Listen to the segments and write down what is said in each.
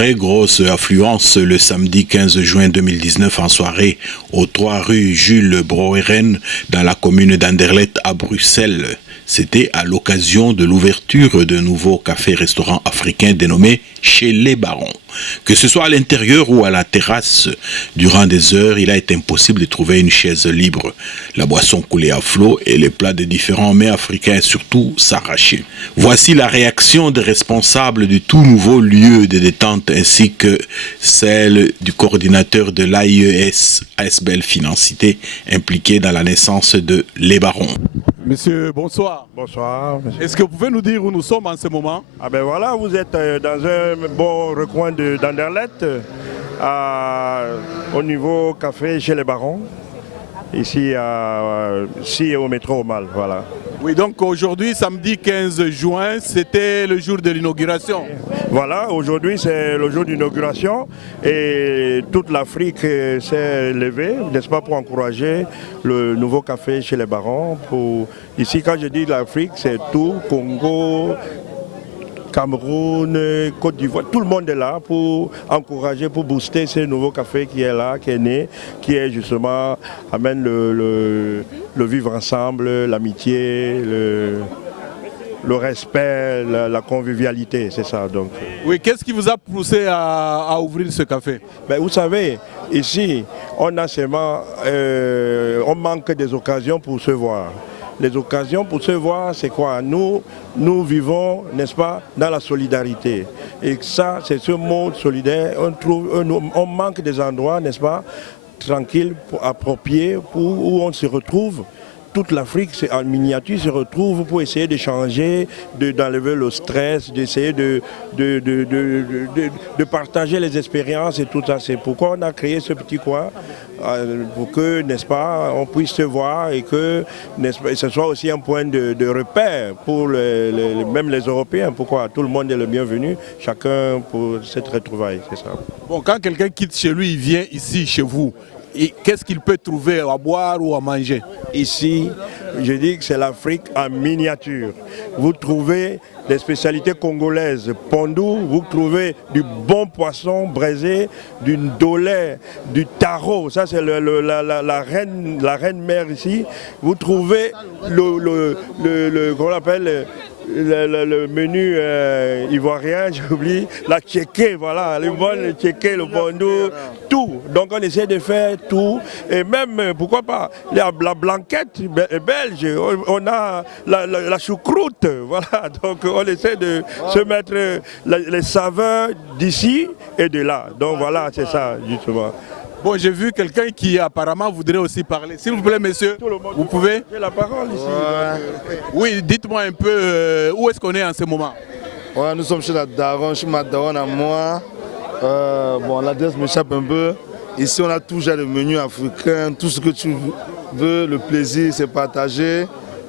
très grosse affluence le samedi 15 juin 2019 en soirée aux 3 rue Jules Brouwer dans la commune d'Anderlecht à Bruxelles. C'était à l'occasion de l'ouverture d'un nouveau café-restaurant africain dénommé Chez les Barons. Que ce soit à l'intérieur ou à la terrasse, durant des heures, il a été impossible de trouver une chaise libre. La boisson coulait à flot et les plats de différents mets africains surtout s'arrachaient. Voici la réaction des responsables du tout nouveau lieu de détente ainsi que celle du coordinateur de l'AIES, ASBL Financité, impliqué dans la naissance de Les Barons. Monsieur, bonsoir. Bonsoir. Monsieur. Est-ce que vous pouvez nous dire où nous sommes en ce moment? Ah ben voilà, vous êtes dans un bon recoin d'Anderlecht, au niveau café Chez les Barons, ici au métro au Mal, voilà. Oui, donc aujourd'hui, samedi 15 juin, c'était le jour de l'inauguration. Voilà, aujourd'hui c'est le jour d'inauguration et toute l'Afrique s'est levée, n'est-ce pas, pour encourager le nouveau café Chez les Barons. Ici, quand je dis l'Afrique, c'est tout, Congo, Cameroun, Côte d'Ivoire, tout le monde est là pour encourager, pour booster ce nouveau café qui est là, qui est né, qui est justement, amène le vivre ensemble, l'amitié, le respect, la convivialité, c'est ça. Donc. Oui, qu'est-ce qui vous a poussé à ouvrir ce café? Ben, vous savez, ici, on manque des occasions pour se voir. Les occasions pour se voir, c'est quoi? Nous vivons, n'est-ce pas, dans la solidarité. Et ça, c'est ce mot solidaire. On manque des endroits, n'est-ce pas, tranquilles, appropriés, où on se retrouve. Toute l'Afrique en miniature se retrouve pour essayer d'échanger, d'enlever le stress, d'essayer de partager les expériences et tout ça. C'est pourquoi on a créé ce petit coin, pour que, n'est-ce pas, on puisse se voir et que ce soit aussi un point de repère pour même les Européens. Pourquoi tout le monde est le bienvenu, chacun pour cette retrouvaille, c'est ça. Bon, quand quelqu'un quitte chez lui, il vient ici, chez vous. Qu'est-ce qu'il peut trouver à boire ou à manger? Ici, je dis que c'est l'Afrique en miniature. Vous trouvez des spécialités congolaises, pondou, vous trouvez du bon poisson braisé, du ndolé, du taro, ça c'est la reine mère ici. Vous trouvez qu'on appelle le menu ivoirien, j'oublie, la tchéké, voilà, le tchéké, le pondou, tout. Donc on essaie de faire tout, et même, pourquoi pas, la blanquette belge, on a la choucroute, voilà, donc on essaie de se mettre les saveurs d'ici et de là. Donc voilà, c'est ça, justement. Bon, j'ai vu quelqu'un qui apparemment voudrait aussi parler. S'il vous plaît, monsieur, vous pouvez? J'ai la parole ici. Ouais. Oui, dites-moi un peu, où est-ce qu'on est en ce moment? Ouais, nous sommes chez la daronne, chez ma daronne à moi. Bon, l'adresse m'échappe un peu. Ici, on a tout genre de menu africain, tout ce que tu veux, le plaisir, c'est partager.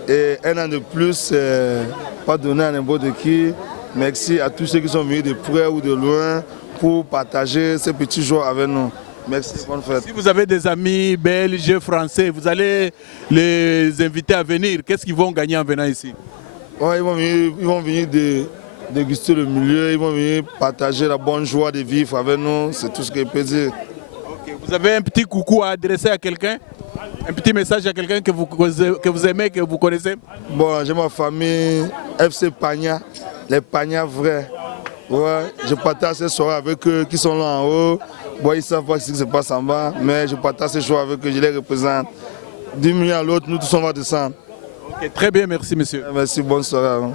Et un an de plus, c'est pas donner à n'importe qui. Merci à tous ceux qui sont venus de près ou de loin pour partager ces petits jours avec nous. Merci, bonne fête. Si vous avez des amis belges, français, vous allez les inviter à venir. Qu'est-ce qu'ils vont gagner en venant ici? Ouais, ils vont venir déguster le milieu, ils vont venir partager la bonne joie de vivre avec nous. C'est tout ce que je peux dire. Okay. Vous avez un petit coucou à adresser à quelqu'un? Un petit message à quelqu'un que vous aimez, que vous connaissez? Bon, j'ai ma famille, FC Pagna, les Pagnas vrais. Ouais, je partage ces soirées avec eux qui sont là en haut. Bon, ils ne savent pas ce qui se passe en bas, mais je partage ces soirées avec eux, je les représente. D'une minute à l'autre, nous tous on va descendre. Okay, très bien, merci monsieur. Merci, bonne soirée.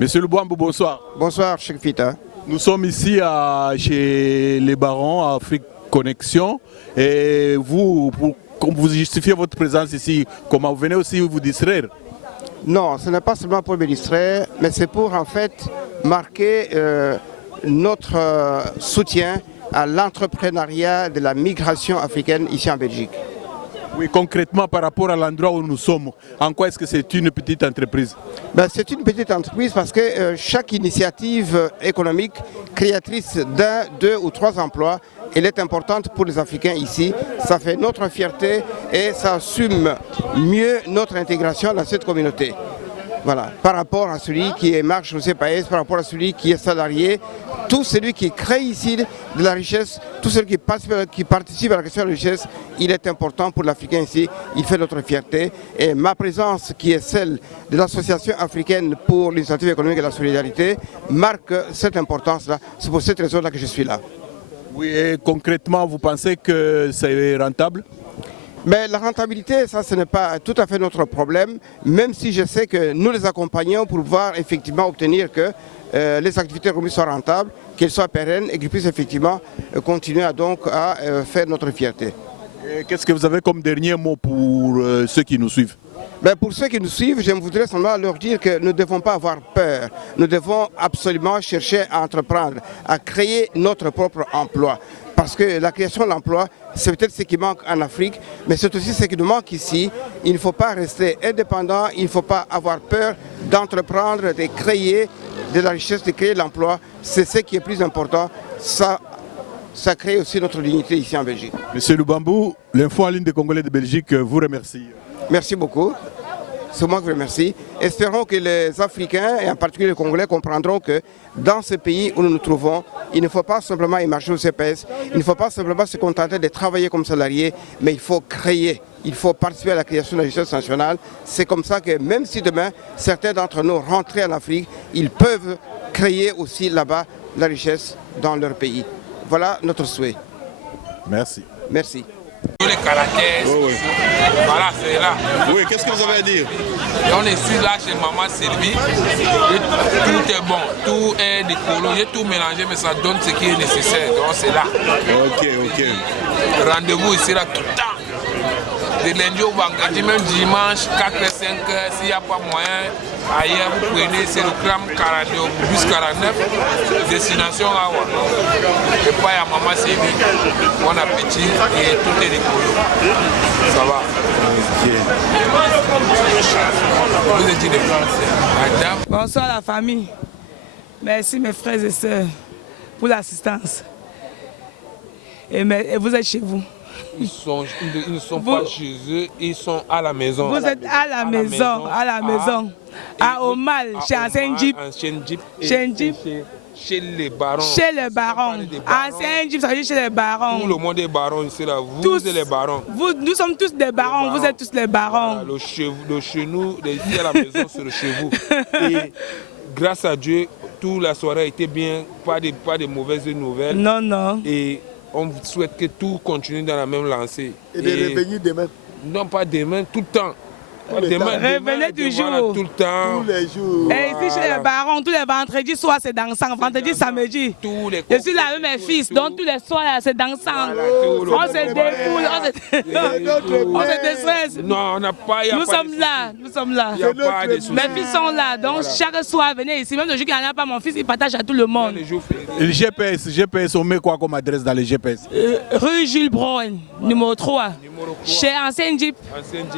Monsieur Lubwambo, bonsoir. Bonsoir, Cheikh Fita. Nous sommes ici chez les Barons, à Afrique Connexion. Et vous, comme vous justifiez votre présence ici, comment vous venez aussi vous distraire? Non, ce n'est pas seulement pour me distraire, mais c'est pour en fait marquer notre soutien à l'entrepreneuriat de la migration africaine ici en Belgique. Oui, concrètement par rapport à l'endroit où nous sommes, en quoi est-ce que c'est une petite entreprise? Ben, c'est une petite entreprise parce que chaque initiative économique créatrice d'un, 2 ou 3 emplois, elle est importante pour les Africains ici. Ça fait notre fierté et ça assume mieux notre intégration dans cette communauté. Voilà, par rapport à celui qui marche au CPS, par rapport à celui qui est salarié, tout celui qui crée ici de la richesse, tout celui qui participe à la question de la richesse, il est important pour l'Africain ici, il fait notre fierté. Et ma présence, qui est celle de l'Association africaine pour l'initiative économique et la solidarité, marque cette importance-là. C'est pour cette raison-là que je suis là. Oui, et concrètement, vous pensez que c'est rentable? Mais la rentabilité, ça, ce n'est pas tout à fait notre problème, même si je sais que nous les accompagnons pour pouvoir effectivement obtenir que les activités économiques soient rentables, qu'elles soient pérennes et qu'elles puissent effectivement continuer à faire notre fierté. Qu'est-ce que vous avez comme dernier mot pour ceux qui nous suivent? Ben pour ceux qui nous suivent, je voudrais seulement leur dire que nous ne devons pas avoir peur. Nous devons absolument chercher à entreprendre, à créer notre propre emploi. Parce que la création de l'emploi, c'est peut-être ce qui manque en Afrique, mais c'est aussi ce qui nous manque ici. Il ne faut pas rester indépendant, il ne faut pas avoir peur d'entreprendre, de créer de la richesse, de créer de l'emploi. C'est ce qui est plus important. Ça crée aussi notre dignité ici en Belgique. Monsieur Lubambou, l'info en ligne des Congolais de Belgique vous remercie. Merci beaucoup. C'est moi qui vous remercie. Espérons que les Africains, et en particulier les Congolais, comprendront que dans ce pays où nous nous trouvons, il ne faut pas simplement émarger au CPS, il ne faut pas simplement se contenter de travailler comme salarié, mais il faut créer, il faut participer à la création de la richesse nationale. C'est comme ça que même si demain, certains d'entre nous rentrent en Afrique, ils peuvent créer aussi là-bas la richesse dans leur pays. Voilà notre souhait. Merci. Merci. Tous les caractères, voilà, c'est là. Oui, qu'est-ce que vous avez à dire? Et on est sur là chez Maman Sylvie. Tout est bon, tout est décoloré, j'ai tout mélangé, mais ça donne ce qui est nécessaire. Donc c'est là. Ok. Rendez-vous ici là tout le temps. De lundi au vendredi, même dimanche, 4 et 5 heures, s'il n'y a pas moyen, ailleurs vous prenez, c'est le tram 42, bus 49, destination Awa. Et pas à Maman Sylvie. Bon appétit et tout est décollé. Ça va. Vous êtes des Français. Madame. Bonsoir la famille. Merci mes frères et sœurs pour l'assistance. Et vous êtes chez vous. Ils ne sont pas chez eux, ils sont à la maison. Vous êtes à la maison. À Omal, chez Ancien Jeep. Chez les barons. Chez les barons. Ancien Jeep, ça veut dire chez les barons. Tout le monde est baron ici là. Vous êtes les barons. Nous sommes tous des barons, vous êtes tous les barons. Voilà, le chez nous, ici à la maison, c'est le chez vous. Et grâce à Dieu, toute la soirée a été bien, pas de mauvaises nouvelles. Non. Et on souhaite que tout continue dans la même lancée. Et de revenir demain? Non, pas demain, tout le temps. Revenez toujours. Voilà, tout le temps. Tous les jours. Et ici chez les barons, tous les vendredis soirs c'est dansant, vendredi, samedi. Je suis là avec mes fils, donc tous les soirs c'est dansant. On se défoule, on se déstresse. Non, on n'a pas. Nous sommes là. Mes fils sont là, donc chaque soir venez ici. Même le jour qu'il n'y en a pas, mon fils il partage à tout le monde. Et le GPS, on met quoi comme adresse dans le GPS? Rue Jules Brown, numéro 3. Chez Ancien Jeep.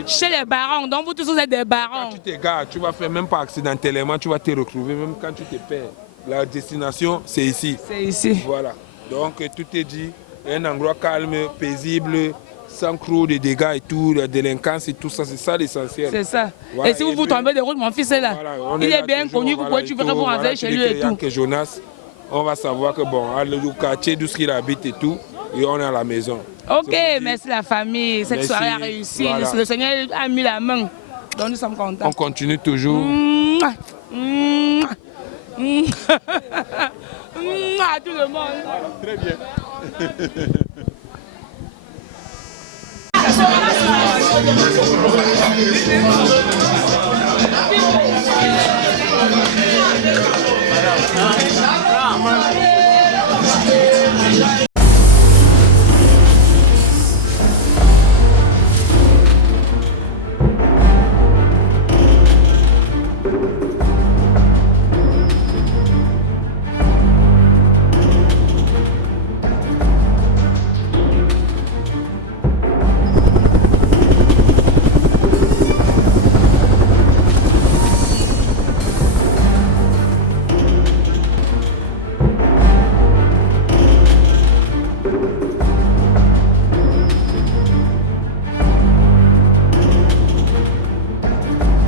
Chez les barons. Donc vous tous vous êtes des barons. Quand tu t'égares, tu vas faire même pas accidentellement, tu vas te retrouver même quand tu te perds. La destination, c'est ici. C'est ici. Voilà. Donc tout est dit. Un endroit calme, paisible, sans trop de dégâts et tout, la délinquance et tout ça, c'est ça l'essentiel. C'est ça. Voilà. Et si vous tombez de route, mon fils est là. Voilà, il est bien connu, vous pouvez vous renseigner chez lui et tout. Que Jonas, on va savoir que bon, le quartier, d'où il habite et tout, et on est à la maison. Ok, merci la famille. Cette soirée a réussi. Voilà. Le Seigneur a mis la main. Donc nous sommes contents. On continue toujours. À tout le monde. Très bien.